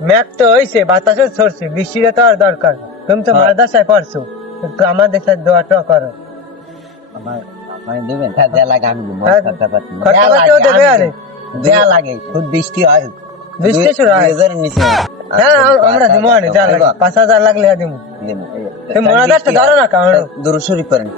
Mac তো হইছে বাতাসও ছড়ছে বৃষ্টিটা তো আর দরকার তুমি তো হ্যাঁ। মাদ্রাসায় পড়ছো একটু আমাদের সাথে দোয়াটা করো। আমার আমায় দেবেন তা যা লাগে আমি দেবো হ্যাঁ, খরচা পাতি যা লাগে দেবে আমি আরে। দেবো। যা লাগে খুব বৃষ্টি হয়। বৃষ্টি শুরু হয়। দুই নিচে। হ্যাঁ আমরা দিমো আনে যা লাগে। পাঁচ হাজার লাগলে দিমু দেবো। তুমি মোনাজাতটা ধরো না কারণ। শরীফ পড়েন।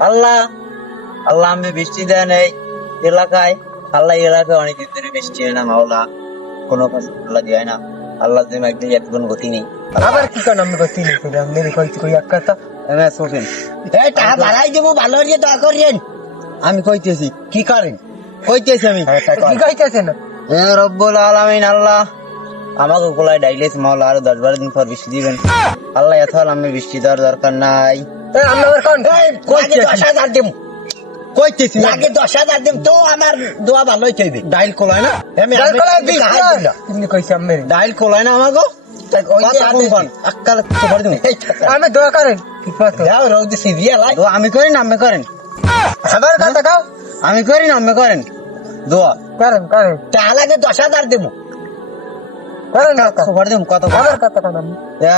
আল্লাহ। আল্লাহ আমি। বৃষ্টি দেন এই এলাকায়। আল্লাহ এলাকায় ধরে বৃষ্টি হয় না মাওলা। কোনো কাজ লাগে না। আল্লাহ যেন একদিন একজন গতি নেই। আবার কি কারণ আমি করছি না আমের কই কই এক কথা। সোফেন এই টাকা বাড়াই দেবো ভালো হয়ে দয়া করিয়েন। আমি কইতেছি কি করেন? কইতেছি আমি। কি কইতেছে না এ রব্বুল আলামিন আল্লাহ। আমাকে গোলায় ডাইলেস মাওলা আরও দশ বারো দিন পর বৃষ্টি দিবেন। আল্লাহ এত আমি বৃষ্টি দেওয়ার দরকার নাই। আমরা আবার কোন? কইতেছি আগে দশ হাজার দিম তো আমার দোয়া ভালোই চাইবে। ডাইল কোলায় না? আমি। তুমি কইছি ডাইল কোলায় না আমাকে আমি দোয়া করেন করি না আমি করেন। কথা দাও আমি করি না আমি করেন। দোয়া। করেন করেন। তাহলে আগে দশ হাজার দেবো করেন কথা। কত আবার কথা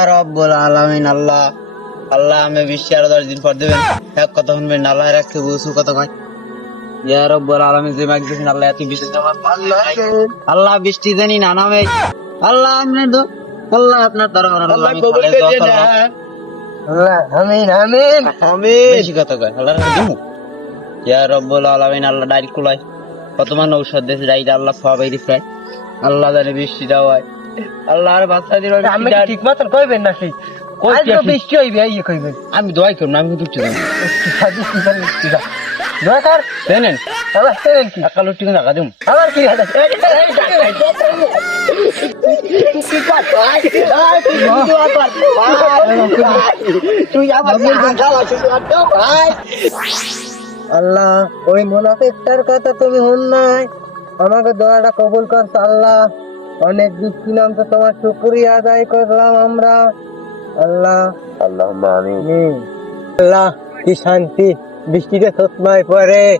রব্বুল আলামিন আল্লাহ। আল্লাহ আমি বৃষ্টি আরও দশ দিন পর দেবেন। এক কথা শুনবেন আল্লাহ রাখতে বুঝু কত কয়। ইয়া রব্বুল আলামিন যে মাগ আল্লাহ এত আল্লাহ বৃষ্টি জানি না নামে। আল্লাহ আপনার দো আল্লাহ আপনার দরবার আল্লাহ আমি খালি দোয়া করলাম। আল্লাহ আমিন আমিন। বেশি কথা কয় আল্লাহ দিমু ইয়া রব্বুল আলামিন আল্লাহ কুলাই কত মান ঔষধ দেশে আল্লাহ সব এই দিছে। আল্লাহ জানে বৃষ্টি দেওয়ায় আল্লাহ আর বাচ্চা দিল আমি ঠিক মতন কইবেন না আমি দোয়াই করব না। আমি কিন্তু যাব দোয়া কর। জানেন আবার সেরেন কি? দিম। আবার কি হাদা আল্লাহ ওই মুনাফিকটার কথা তুমি শুন নাই। আমাকে দোয়াটা কবুল করছ আল্লাহ। অনেক বৃষ্টি তো তোমার শুক্রিয়া আদায় করলাম আমরা। আল্লাহ। আল্লাহ আল্লাহ কি শান্তি। বৃষ্টিতে সসময় পরে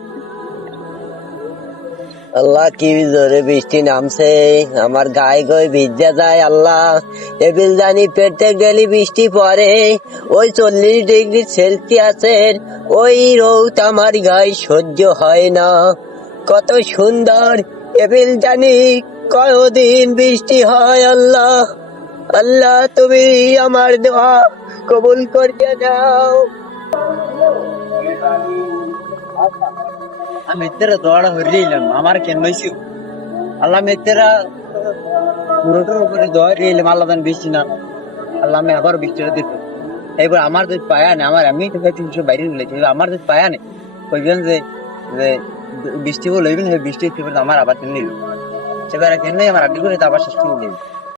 আল্লাহ কি জোরে বৃষ্টি নামছে। আমার গায়ে গয়ে ভিজা যায় আল্লাহ। এবিল জানি পেটে গেলি বৃষ্টি পড়ে। ওই চল্লিশ ডিগ্রি সেলসিয়াসের ওই রৌত আমার গায়ে সহ্য হয় না। কত সুন্দর এবিল জানি কয়দিন বৃষ্টি হয় আল্লাহ। আল্লাহ, তুমি আমার দোয়া কবুল করিয়ে দাও আমি এতেরা দোয়াটা হরিলাম আমার কেন হইছি? আল্লাহ, আমি এতেরা পুরোটার উপরে দোয়া হরিলাম আল্লাহ দান বেশি না আল্লাহ, আমি আবার বৃষ্টিটা দিত এবার আমার যদি পায়া নেই, আমার আমি তো তিনশো বাইরে নিলেছি আমার যদি পায়া নেই, কইবেন যে যে বৃষ্টি বলে বৃষ্টি আমার আবার নিল? সেবার কেন আমার আগে করে আবার শেষ করে দিবে